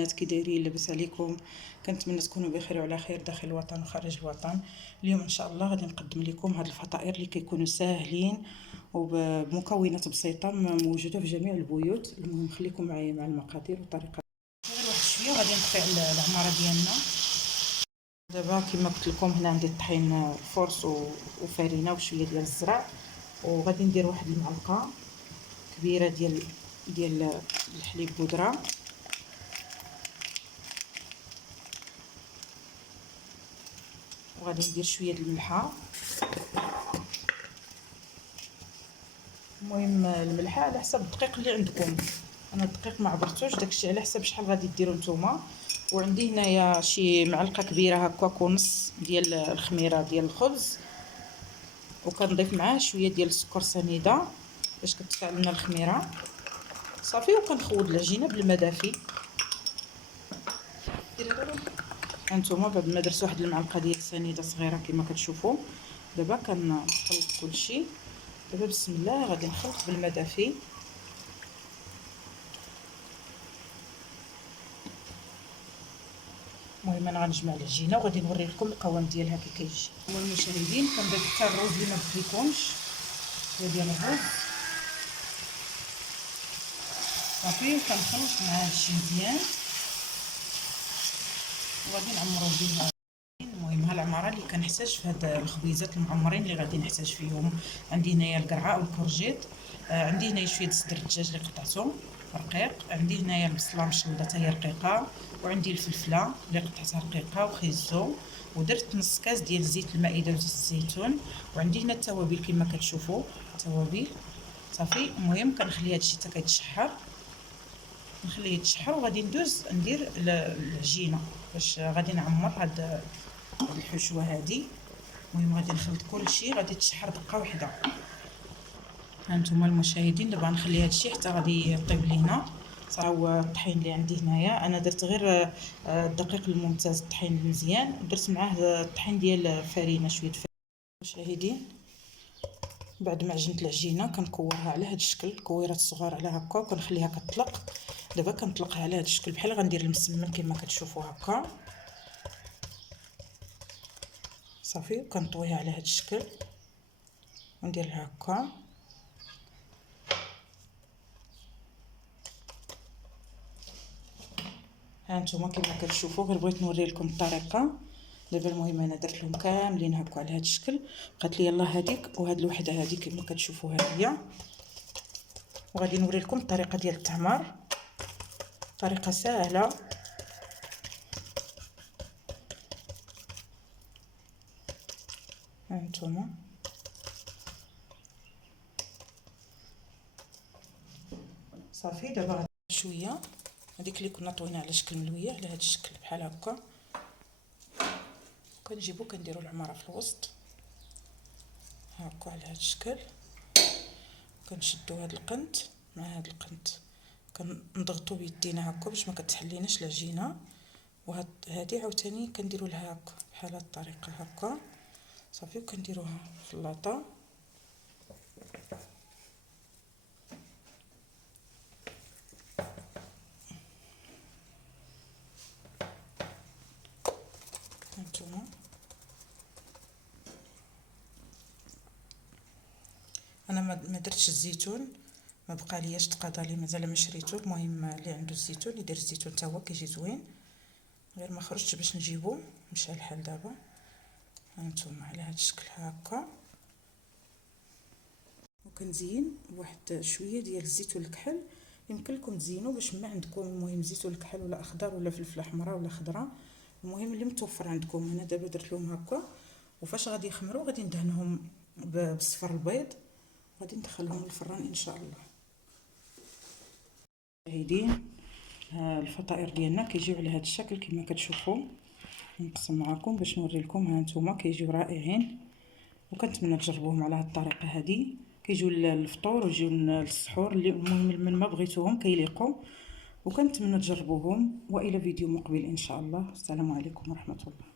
البنات، كي دايرين؟ لاباس عليكم؟ كنتمنى تكونوا بخير وعلى خير داخل الوطن وخارج الوطن. اليوم ان شاء الله غادي نقدم لكم هاد الفطائر اللي كيكونوا ساهلين وبمكونات بسيطه موجوده في جميع البيوت. المهم خليكم معايا مع المقادير والطريقه. غير واحد شويه وغادي نطفي على العماره ديالنا. دابا كما قلت لكم هنا عندي الطحين فرص وفرينه وشويه ديال الزرع، وغادي ندير واحد المعلقه كبيره ديال الحليب بودره، وغادي ندير شويه د الملحه. المهم الملحه على حسب الدقيق اللي عندكم، انا الدقيق ما عبرتوش، داكشي على حسب شحال غادي ديروا نتوما. وعندي هنايا شي معلقه كبيره هكاك ونص ديال الخميره ديال الخبز، وكنضيف معاه شويه ديال السكر سنيده باش كتفاعل لنا الخميره صافي. وكنخود العجينه بالماء دافي. هانتوما بعد ما درت واحد المعلقه ديال السنيده صغيره كما كتشوفوا. دابا كنخلط كلشي. دابا بسم الله غادي نخلط بالماء دافي. المهم انا غنجمع العجينه وغادي نوري لكم القوام ديالها كي كيجي. هما المشاهدين كنضيف حتى الرز اللي ما بغيتكمش، شويه ديال الرز صافي. كنخلط معاه هادشي مزيان وغادي نعمرو بها. المهم ها العماره اللي كنحتاج في هاد الخبيزات المعمرين اللي غادي نحتاج فيهم. عندي هنايا القرعه والكورجيت، عندي هنايا شويه صدر الدجاج اللي قطعته رقيق، عندي هنايا البصله مشلضه حتى هي رقيقه، وعندي الفلفله اللي قطعتها رقيقه وخيزو، ودرت نص كاس ديال زيت المائده وزيت الزيتون، وعندي هنا التوابل كما كتشوفوا التوابل صافي. المهم كنخلي هادشي حتى كيتشحر، نخليه يتشحر وغادي ندوز ندير العجينه باش غادي نعمر هاد الحشوه هادي. المهم غادي نخلط كلشي، غادي تشحر دقه واحده. هانتوما المشاهدين دابا نخلي هادشي حتى غادي يطيب لينا. صافي هو الطحين اللي عندي هنايا، انا درت غير الدقيق الممتاز، الطحين المزيان، ودرت معاه الطحين ديال الفرينه شويه فرينه. المشاهدين بعد ما عجنت العجينه كنكورها على هذا الشكل، كويرات صغار على هكا، وكنخليها كتطلق. دابا كنطلقها على هذا الشكل بحال غندير المسمن كما كتشوفوا هكا صافي. وكنطويها على هذا الشكل ونديرها هكا. هانتوما كما كتشوفوا، غير بغيت نوري لكم الطريقه. دابا المهم انا درت لهم كاملين هكا على هذا الشكل. بقات لي يلاه هذيك وهاد الوحده هذه كما كتشوفوا ها هي. وغادي نوري لكم الطريقه ديال التعمار، طريقه سهله. هانتوما صافي. دابا شويه هذيك اللي كنا طوينا على شكل ملويه على هذا الشكل بحال هكا، كنجيبو كنديروا العماره في الوسط هكا على هذا الشكل. كنشدو هذا القنت مع هذا القنت، كنضغطو بيدينا هكا باش ما كتحليناش العجينه. وهاد هادي عاوتاني كنديروا لها هكا بحال هاد الطريقه هكا صافي. وكنديروها في اللاطه هانتوما. انا ما درتش الزيتون، ما بقى لياش تقاضى لي مازال ما شريتو. المهم اللي عنده الزيتون يدير الزيتون حتى هو كيجي زوين، غير ما خرجتش باش نجيبو مشى الحال دابا. هانتوما على هذا الشكل هكا. وكنزين بواحد شويه ديال الزيتون الكحل، يمكن لكم تزينوا باش ما عندكم. المهم زيتون الكحل ولا اخضر ولا فلفله حمراء ولا خضراء، المهم اللي متوفر عندكم. انا دابا درت لهم هكا، وفاش غادي يخمروا غادي ندهنهم بالصفر البيض، غادي ندخلهم للفران ان شاء الله. مشاهدين الفطائر ديالنا كيجيو على هذا الشكل كما كتشوفوا. نقسم معكم باش نوري لكم. ها نتوما كيجيو رائعين، وكنتمنى تجربوهم على هذه الطريقه هذه. كيجيو للفطور ويجيو للسحور، اللي المهم من ما بغيتوهم كيليقوا. وكنتمنى تجربوهم، والى فيديو مقبل ان شاء الله. السلام عليكم ورحمه الله.